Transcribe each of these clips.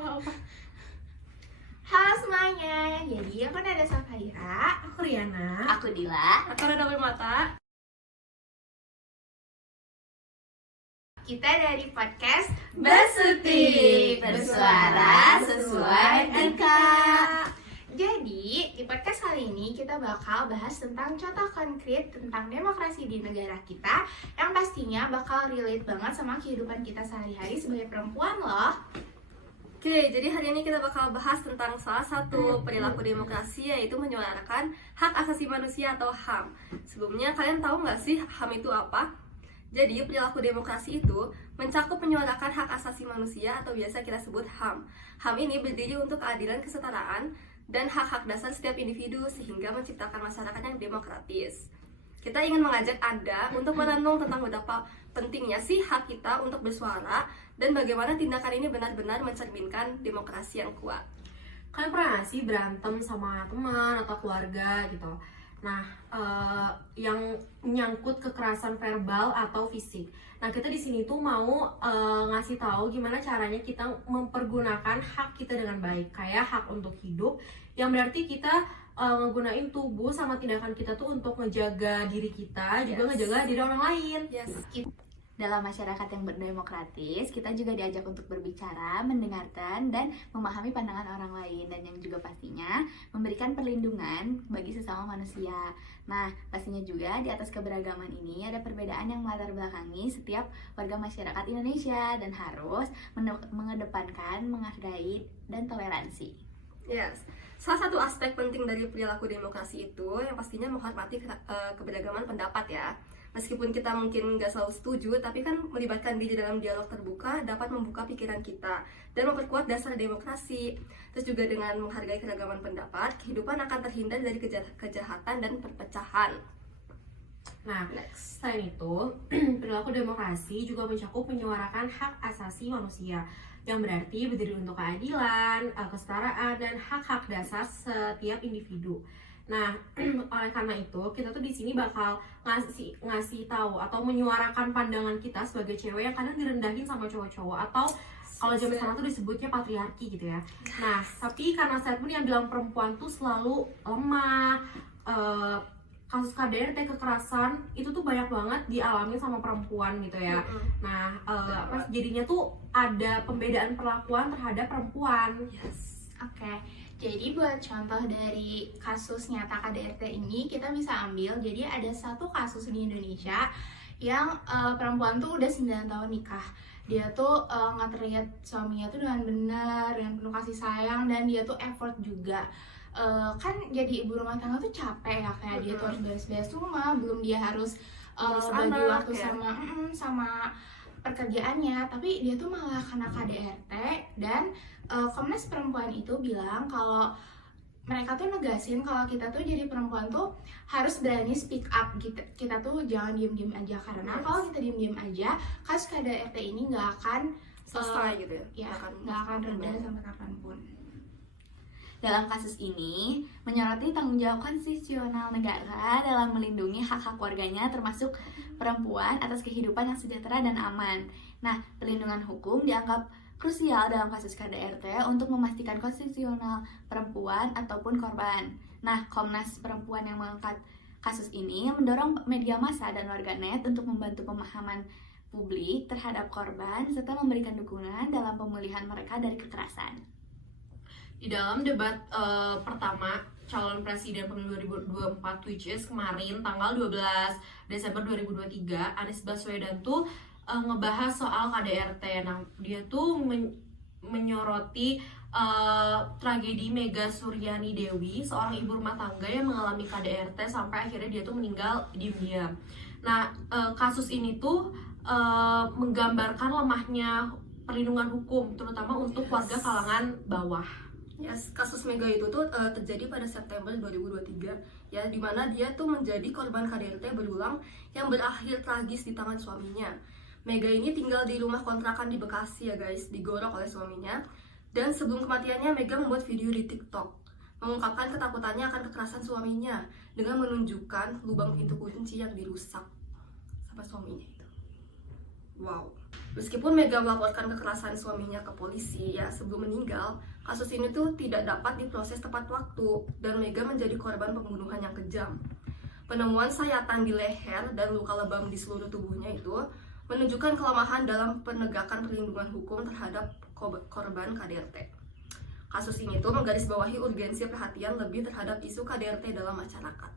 apa-apa. Halo semuanya, jadi aku Nada Safaira. Aku Riana. Aku Dila. Aku Rada Bermata. Kita dari podcast Bersuti, bersuara sesuai NK. Jadi, di podcast kali ini kita bakal bahas tentang contoh konkret tentang demokrasi di negara kita yang pastinya bakal relate banget sama kehidupan kita sehari-hari sebagai perempuan loh. Oke, jadi hari ini kita bakal bahas tentang salah satu perilaku demokrasi, yaitu menyuarakan hak asasi manusia atau HAM. Sebelumnya, kalian tahu nggak sih HAM itu apa? Jadi, perilaku demokrasi itu mencakup menyuarakan hak asasi manusia atau biasa kita sebut HAM. HAM ini berdiri untuk keadilan, kesetaraan, dan hak-hak dasar setiap individu sehingga menciptakan masyarakat yang demokratis. Kita ingin mengajak Anda untuk merenung tentang betapa pentingnya sih hak kita untuk bersuara dan bagaimana tindakan ini benar-benar mencerminkan demokrasi yang kuat. Kalian pernah gak sih berantem sama teman atau keluarga gitu? Nah, yang menyangkut kekerasan verbal atau fisik. Nah, kita di sini tuh mau ngasih tahu gimana caranya kita mempergunakan hak kita dengan baik, kayak hak untuk hidup, yang berarti kita ngegunain tubuh sama tindakan kita tuh untuk ngejaga diri kita, juga ngejaga diri orang lain. Dalam masyarakat yang berdemokratis, kita juga diajak untuk berbicara, mendengarkan, dan memahami pandangan orang lain, dan yang juga pastinya memberikan perlindungan bagi sesama manusia. Nah, pastinya juga di atas keberagaman ini ada perbedaan yang melatar belakangi setiap warga masyarakat Indonesia dan harus mengedepankan, menghargai, dan toleransi. Yes. Salah satu aspek penting dari perilaku demokrasi itu yang pastinya menghormati keberagaman pendapat ya. Meskipun kita mungkin nggak selalu setuju, tapi kan melibatkan diri dalam dialog terbuka dapat membuka pikiran kita dan memperkuat dasar demokrasi. Terus juga dengan menghargai keragaman pendapat, kehidupan akan terhindar dari kejahatan dan perpecahan. Nah, selain itu, perilaku demokrasi juga mencakup menyuarakan hak asasi manusia, yang berarti berdiri untuk keadilan, kesetaraan, dan hak-hak dasar setiap individu. Nah, oleh karena itu kita tuh di sini bakal ngasih tahu atau menyuarakan pandangan kita sebagai cewek yang kadang direndahin sama cowok-cowok, atau kalau zaman sekarang tuh disebutnya patriarki gitu ya. Nah, tapi karena statement yang bilang perempuan tuh selalu lemah, kasus KDRT kekerasan itu tuh banyak banget dialami sama perempuan gitu ya. Nah, jadinya tuh ada pembedaan perlakuan terhadap perempuan. Oke, jadi buat contoh dari kasus nyata KDRT ini kita bisa ambil. Jadi ada satu kasus di Indonesia yang perempuan tuh udah 9 tahun nikah. Dia tuh nge-treat suaminya tuh dengan benar, dengan penuh kasih sayang, dan dia tuh effort juga. Kan jadi ibu rumah tangga tuh capek ya, kayak dia tuh harus beres-beres rumah, belum dia harus bagi waktu ya, sama pekerjaannya, tapi dia tuh malah kena KDRT. Dan Komnas Perempuan itu bilang kalau mereka tuh negasin kalau kita tuh jadi perempuan tuh harus berani speak up. Kita tuh jangan diem-diem aja, karena kalau kita diem-diem aja, kasus KDRT ini nggak akan Selesai gitu ya? Nggak akan reda sampai kapanpun. Dalam kasus ini, menyoroti tanggung jawab konstitusional negara dalam melindungi hak-hak warganya, termasuk perempuan, atas kehidupan yang sejahtera dan aman. Nah, perlindungan hukum dianggap krusial dalam kasus KDRT untuk memastikan konstitusional perempuan ataupun korban. Nah, Komnas Perempuan yang mengangkat kasus ini mendorong media massa dan warganet untuk membantu pemahaman publik terhadap korban serta memberikan dukungan dalam pemulihan mereka dari kekerasan. Di dalam debat pertama calon presiden pemilu 2024, which is kemarin tanggal 12 Desember 2023, Anies Baswedan tuh ngebahas soal KDRT. Nah, dia tuh menyoroti tragedi Mega Suryani Dewi, seorang ibu rumah tangga yang mengalami KDRT sampai akhirnya dia tuh meninggal diam-diam. Nah, kasus ini tuh menggambarkan lemahnya perlindungan hukum, terutama untuk warga kalangan bawah. Kasus Mega itu tuh terjadi pada September 2023 ya, dimana dia tuh menjadi korban KDRT berulang yang berakhir tragis di tangan suaminya. Mega ini tinggal di rumah kontrakan di Bekasi ya guys, digorok oleh suaminya. Dan sebelum kematiannya, Mega membuat video di TikTok mengungkapkan ketakutannya akan kekerasan suaminya dengan menunjukkan lubang pintu kunci yang dirusak sama suaminya itu. Wow. Meskipun Mega melaporkan kekerasan suaminya ke polisi ya sebelum meninggal, kasus ini tuh tidak dapat diproses tepat waktu dan Mega menjadi korban pembunuhan yang kejam. Penemuan sayatan di leher dan luka lebam di seluruh tubuhnya itu menunjukkan kelemahan dalam penegakan perlindungan hukum terhadap korban KDRT. Kasus ini tuh menggarisbawahi urgensi perhatian lebih terhadap isu KDRT dalam masyarakat.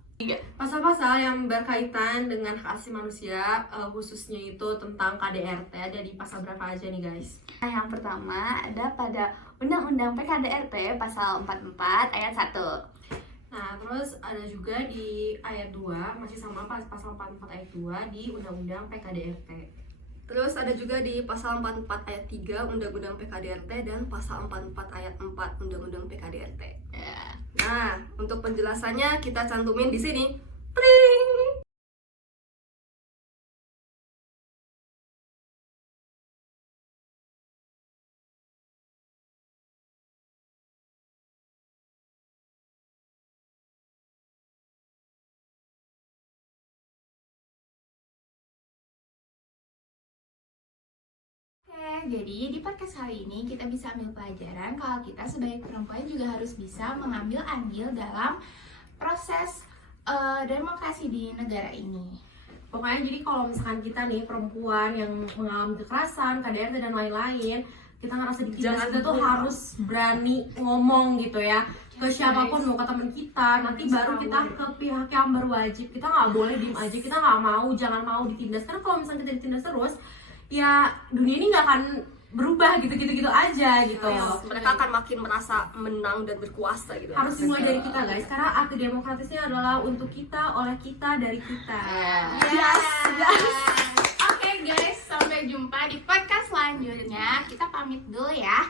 Pasal-pasal yang berkaitan dengan hak asasi manusia, khususnya itu tentang KDRT, ada di pasal berapa aja nih guys? Nah, yang pertama ada pada Undang-Undang PKDRT pasal 44 ayat 1. Nah, terus ada juga di ayat 2, masih sama pasal 44 ayat 2 di Undang-Undang PKDRT. Terus ada juga di pasal 44 ayat 3 Undang-Undang PKDRT dan pasal 44 ayat 4 Undang-Undang PKDRT. Ya. Nah, untuk penjelasannya kita cantumin di sini. Pring! Oke, jadi di podcast kali ini kita bisa ambil pelajaran kalau kita sebagai perempuan juga harus bisa mengambil andil dalam proses demokrasi di negara ini. Pokoknya jadi kalau misalkan kita nih perempuan yang mengalami kekerasan, KDRT dan lain-lain, kita ngerasa ditindas, kita tuh harus berani ngomong gitu ya ke siapapun, mau ke teman kita, nanti baru kita ke pihak yang berwajib. Kita nggak boleh diem aja, kita nggak mau, jangan mau ditindas. Karena kalau misalnya kita ditindas terus, ya dunia ini nggak akan berubah gitu aja gitu. Mereka akan makin merasa menang dan berkuasa gitu. Harus dimulai dari kita guys, karena arti demokratisnya adalah untuk kita, oleh kita, dari kita. Oke guys, sampai jumpa di podcast selanjutnya. Kita pamit dulu ya.